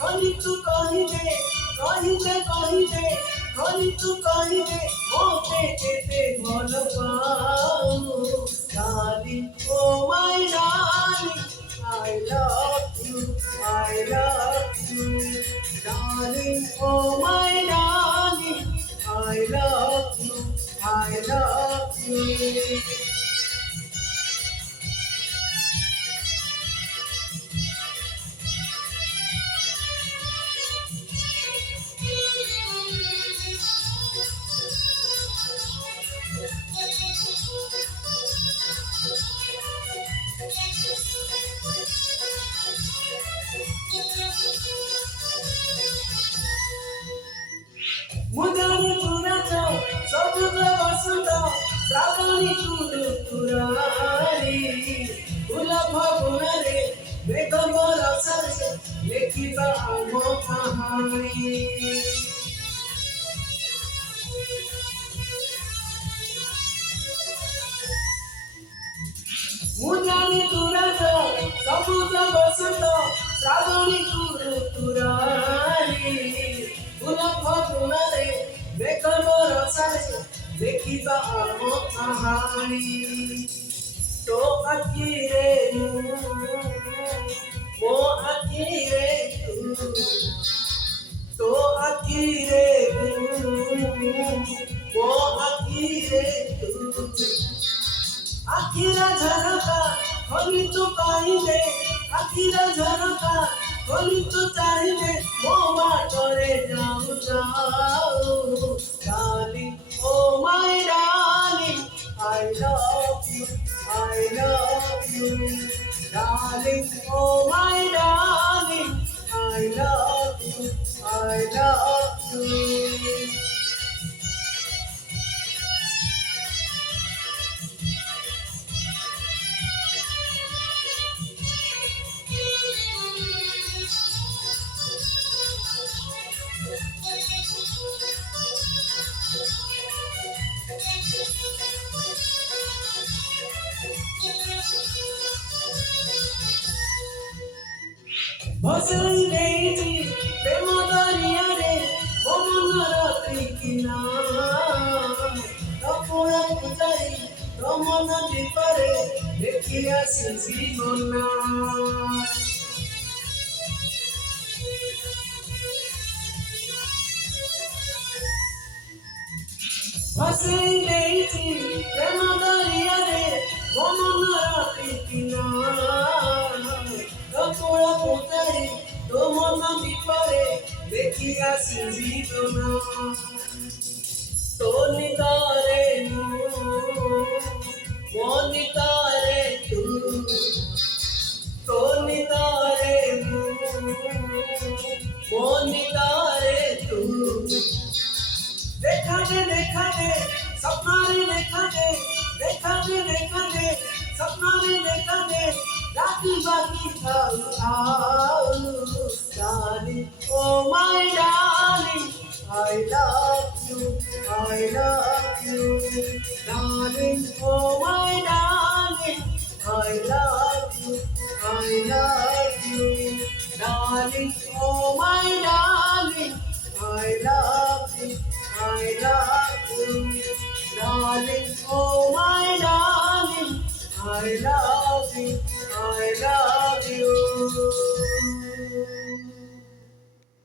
खाली तू कही दे मोते केते भल पाऊ darling oh my darling I love you darling oh my darling I love you मुदानी तुराचा समुद्र वसंत श्रावणी तुरारी फुल फगुणरे मेघ बरसारे लेखिबा आम कहानी मुदानी तुराचा समुद्र वसंत श्रावणी तुरारी फुल फगुणरे मेघ बरसारे लेखिबा आम कहानी तो आखिरे मो आखिरे तो आखिरे मो आखिरे आखिरा झरका खोली तू पाइले आखिरा झरका खोली तू चाहिले मो बाटरे जाऊ जाऊ darling oh my darling I love you darling oh my darling I love you भसई देइछि प्रेम दरिया रे मो मनर प्रीतिना तपोरा पुजाई तो मन दीपरे देखि आसी जीवना भसई देइछि प्रेम दरिया रे मो मनर प्रीतिना तपोरा पुजाई तो मन दीपरे देखि आसी जीवना तो नितारे मोनितारे तू तो नितारे मोनितारे तू देखा दे सपनारे देखा दे सपनारे देखा दे राती बाकी आओ darling oh my darling I love you darling oh my darling I love you darling oh my darling I love you darling oh my darling I love you